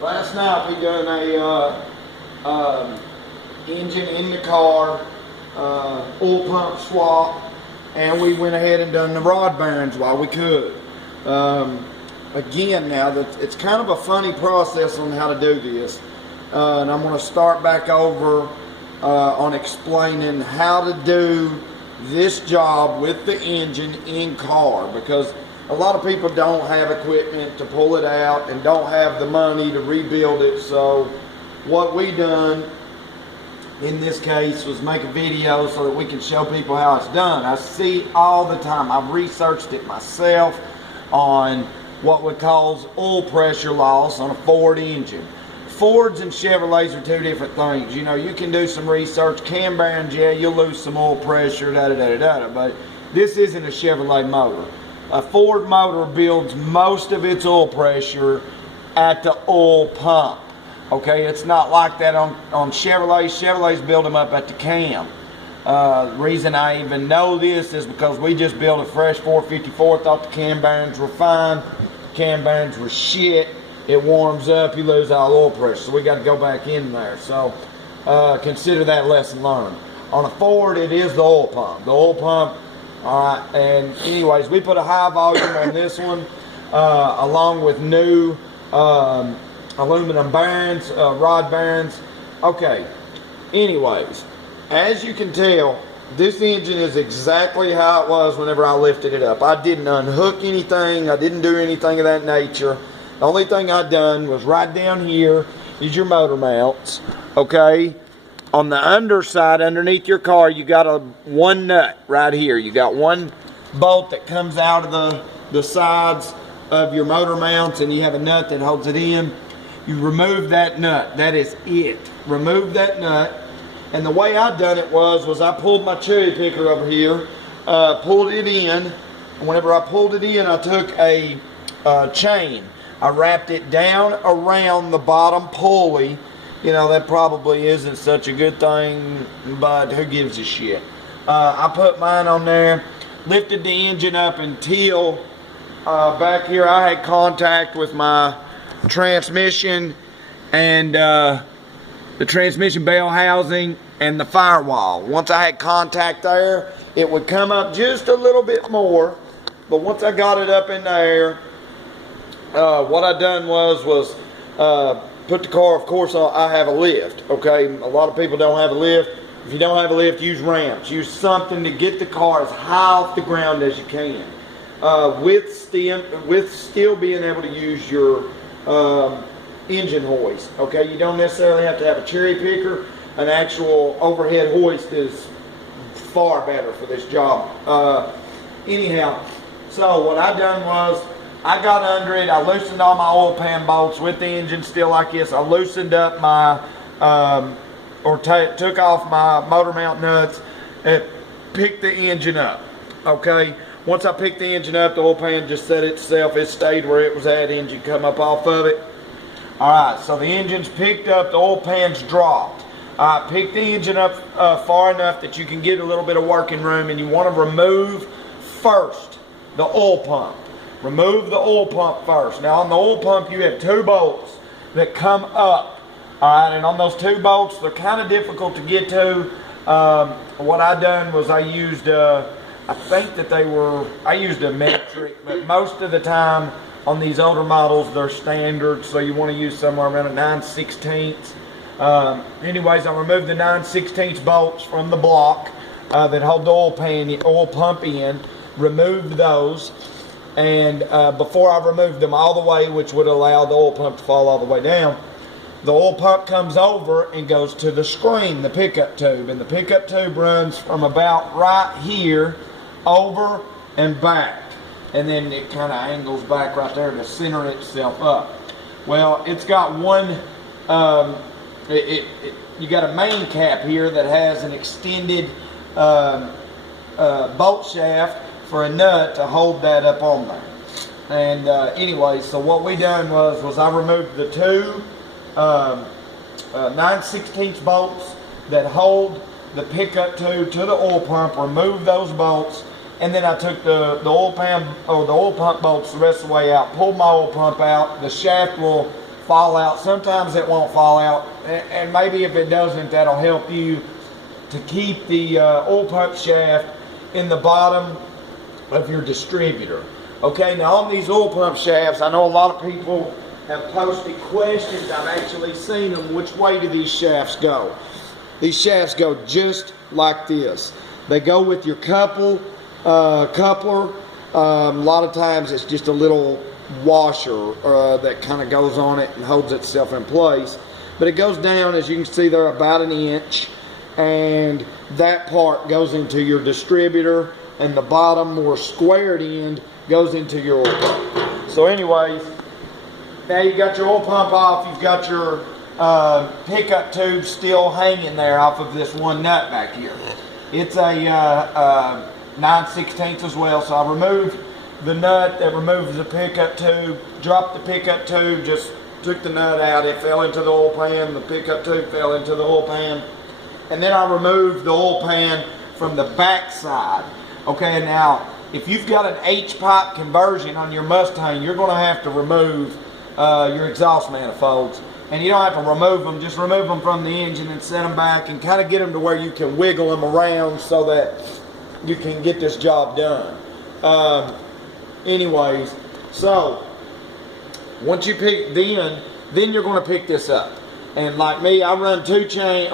Last night we done a engine in the car, oil pump swap, and we went ahead and done the rod bearings while we could. Again, now that it's kind of a funny process on how to do this, and I'm going to start back over on explaining how to do this job with the engine in car, because a lot of people don't have equipment to pull it out and don't have the money to rebuild it. So what we done in this case was make a video so that we can show people how it's done. I see all the time. I've researched it myself on what we call oil pressure loss on a Ford engine. Fords and Chevrolets are two different things. You know, you can do some research. Cam bearings, yeah, you'll lose some oil pressure, but this isn't a Chevrolet motor. A Ford motor builds most of its oil pressure at the oil pump. Okay, it's not like that on Chevrolets. Chevrolets build them up at the cam. The reason I even know this is because we just built a fresh 454, thought the cam bearings were fine. The cam bearings were shit. It warms up, you lose all oil pressure. So we got to go back in there. So consider that lesson learned. On a Ford, it is the oil pump. The oil pump. All right, and anyways, we put a high volume on this one, along with new aluminum bearings, rod bearings. Okay, anyways, as you can tell, this engine is exactly how it was whenever I lifted it up. I didn't unhook anything. I didn't do anything of that nature. The only thing I done was right down here is your motor mounts, okay? On the underside, underneath your car, you got one nut right here. You got one bolt that comes out of the sides of your motor mounts, and you have a nut that holds it in. You remove that nut. That is it. Remove that nut. And the way I done it was I pulled my cherry picker over here, pulled it in. And whenever I pulled it in, I took a chain. I wrapped it down around the bottom pulley. You know, that probably isn't such a good thing, but who gives a shit? I put mine on there, lifted the engine up until back here I had contact with my transmission and the transmission bell housing and the firewall. Once I had contact there, it would come up just a little bit more, but once I got it up in there, what I done was put the car, of course, I have a lift, okay? A lot of people don't have a lift. If you don't have a lift, use ramps. Use something to get the car as high off the ground as you can. With still being able to use your engine hoist, okay? You don't necessarily have to have a cherry picker. An actual overhead hoist is far better for this job. Anyhow, so what I done was, I got under it, I loosened all my oil pan bolts with the engine still like this. I loosened up my, took off my motor mount nuts and picked the engine up, okay? Once I picked the engine up, the oil pan just set itself. It stayed where it was at, engine come up off of it. All right, so the engine's picked up, the oil pan's dropped. All right, pick the engine up far enough that you can get a little bit of working room, and you want to remove first the oil pump. Remove the oil pump first. Now on the oil pump you have two bolts that come up. Alright, and on those two bolts, they're kind of difficult to get to. What I done was I used, I used a metric, but most of the time on these older models they're standard, so you want to use somewhere around a 9/16. Anyways, I removed the 9/16 bolts from the block that hold the oil pump in, removed those. And before I removed them all the way, which would allow the oil pump to fall all the way down, the oil pump comes over and goes to the screen, the pickup tube. And the pickup tube runs from about right here over and back. And then it kind of angles back right there to center itself up. Well, it's got one, you got a main cap here that has an extended bolt shaft for a nut to hold that up on there. And anyway, so what we done was I removed the two 9/16 bolts that hold the pickup tube to the oil pump, removed those bolts, and then I took the oil pump bolts the rest of the way out, pulled my oil pump out. The shaft will fall out. Sometimes it won't fall out, and maybe if it doesn't, that'll help you to keep the oil pump shaft in the bottom of your distributor. Okay, now on these oil pump shafts, I know a lot of people have posted questions. I've actually seen them. Which way do these shafts go? These shafts go just like this. They go with your coupler. A lot of times it's just a little washer that kind of goes on it and holds itself in place. But it goes down, as you can see there, about an inch. And that part goes into your distributor, and the bottom, more squared end, goes into your oil pump. So anyways, now you got your oil pump off. You've got your pickup tube still hanging there off of this one nut back here. It's a 9/16 as well. So I removed the nut that removes the pickup tube, dropped the pickup tube, just took the nut out. It fell into the oil pan. The pickup tube fell into the oil pan. And then I removed the oil pan from the back side. Okay, now if you've got an H-pipe conversion on your Mustang, you're going to have to remove your exhaust manifolds. And you don't have to remove them, just remove them from the engine and set them back and kind of get them to where you can wiggle them around so that you can get this job done. Anyways, so once you pick, then you're going to pick this up. And like me, I run 2 chain